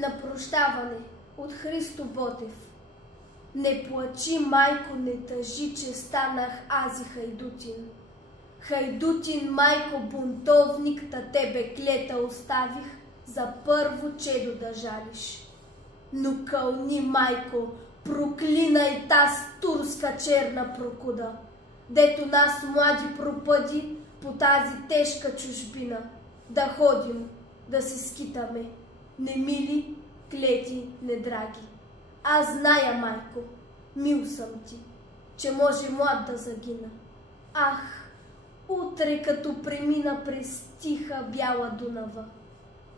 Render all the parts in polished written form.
На прощаване от Христо Ботев. Не плачи, майко, не тъжи, че станах ази хайдутин. Хайдутин, майко, бунтовник, та тебе клета оставих, за първо чедо да жалиш. Но кълни, майко, проклинай таз турска черна прокуда, дето нас млади пропъди по тази тежка чужбина, да ходим, да се скитаме, не мили, клети, не драги. Аз зная, майко, мил съм ти, че може млад да загина. Ах, утре като премина през тиха бяла Дунава.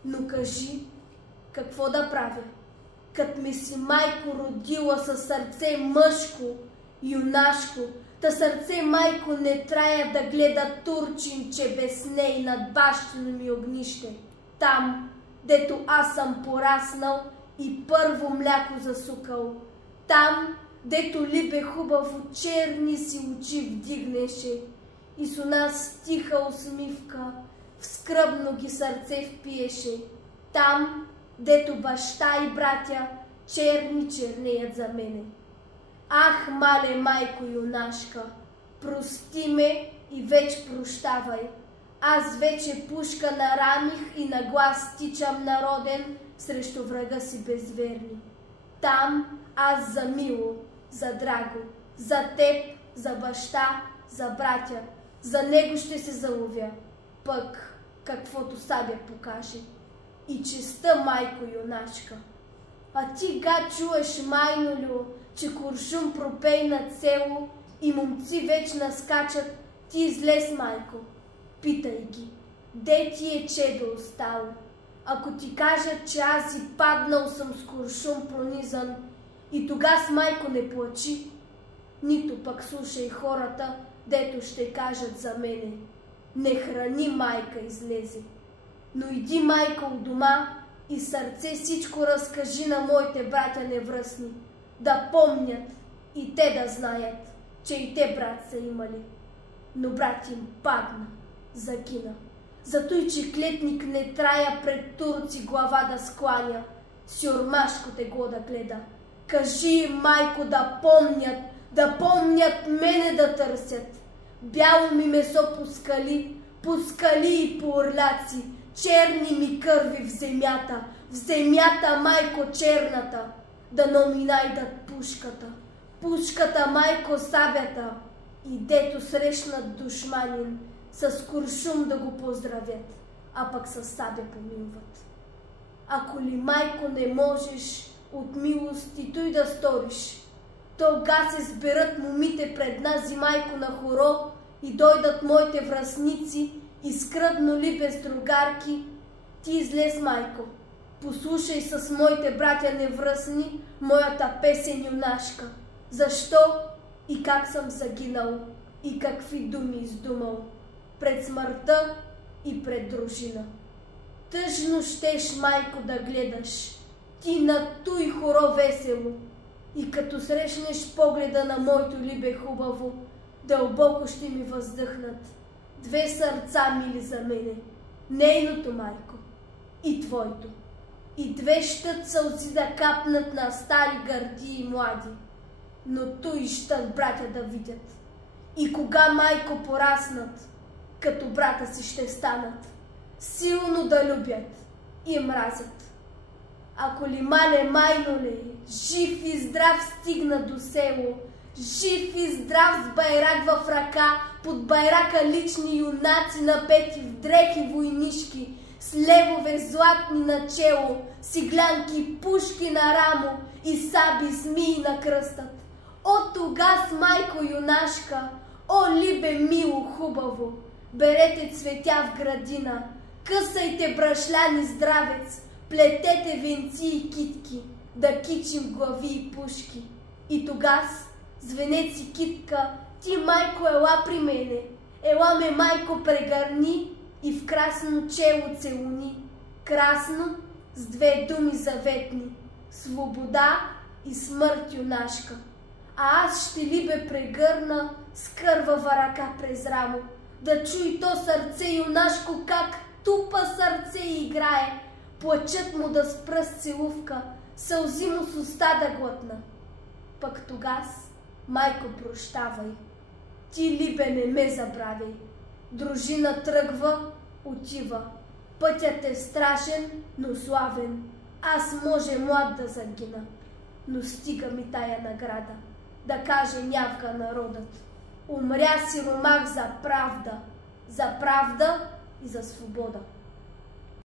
Но кажи, какво да правя, кът ми си майко родила със сърце мъжко, юнашко, та сърце майко не трая да гледа турчинче без ней над бащино ми огнище, там, дето аз съм пораснал и първо мляко засукал, там, дето либе хубаво черни си очи вдигнеше и с нас тиха усмивка в скръбно ги сърце впиеше, там, дето баща и братя черни чернеят за мене. Ах, мале майко юнашка, прости ме и веч прощавай. Аз вече пушка нарамих и на глас тичам народен срещу врага си безверни. Там аз за мило, за драго, за теб, за баща, за братя, за него ще се заловя, пък каквото сабя покаже. И честа, майко юначка. А ти га чуеш, майнолю, че куршум пропей над село и момци веч наскачат, ти излез, майко. Питай ги, де ти е чедо остало? Ако ти кажат, че аз и паднал съм с куршум пронизан, и тогас, майко, не плачи, нито пък слушай хората, дето ще кажат за мене. Не храни, майка, излезе. Но иди, майка, у дома и сърце всичко разкажи на моите братя невръстни, да помнят и те да знаят, че и те брат са имали. Но брат им падна, загина. Зато и че клетник не трая пред турци глава да скланя, сюрмашко тегло да гледа. Кажи им, майко, да помнят мене да търсят. Бяло ми месо по скали и по орляци, черни ми кърви в земята, майко, черната, да ми найдат пушката, майко, сабята, и дето срещнат душманин, с куршум да го поздравят, а пък с сабя помилват. Ако ли, майко, не можеш от милост и той да сториш, тога се сберат момите пред нази, майко, на хоро и дойдат моите връстници и скръдно ли без другарки, ти излез, майко, послушай с моите братя невръстни моята песен юнашка, защо и как съм загинал и какви думи издумал пред смъртта и пред дружина. Тъжно щеш, майко, да гледаш ти на туй хоро весело и като срещнеш погледа на моето либе хубаво, дълбоко ще ми въздъхнат две сърца, мили за мене, нейното, майко, и твоето, и две щат сълзи да капнат на стари гърди и млади, но туй щат братя да видят. И кога, майко, пораснат, като брата си ще станат, силно да любят и мразят. Ако ли, мале, майноле, жив и здрав стигна до село, жив и здрав с байрак в ръка, под байрака лични юнаци напети в дрехи войнишки, с левове златни на чело, сиглянки, пушки на рамо и саби змии на кръстът. О, тогас, майко юнашка, о, либе мило хубаво, берете цветя в градина, късайте брашляни здравец, плетете венци и китки, да кичим глави и пушки. И тогас, звенеци китка, ти, майко, ела при мене, ела ме, майко, прегърни и в красно чело целуни, красно с две думи заветни, свобода и смърт юнашка. А аз ще ли бе прегърна с кървава ръка през рамо, да чуй то сърце юнашко как тупа сърце играе, плачът му да спра с целувка, сълзи му с уста да глътна. Пък тогас, майко, прощавай, ти либе не ме забравяй. Дружина тръгва, отива, пътят е страшен, но славен. Аз може млад да загина, но стига ми тая награда, да каже нявка народът. Умря сиромах за правда и за свобода.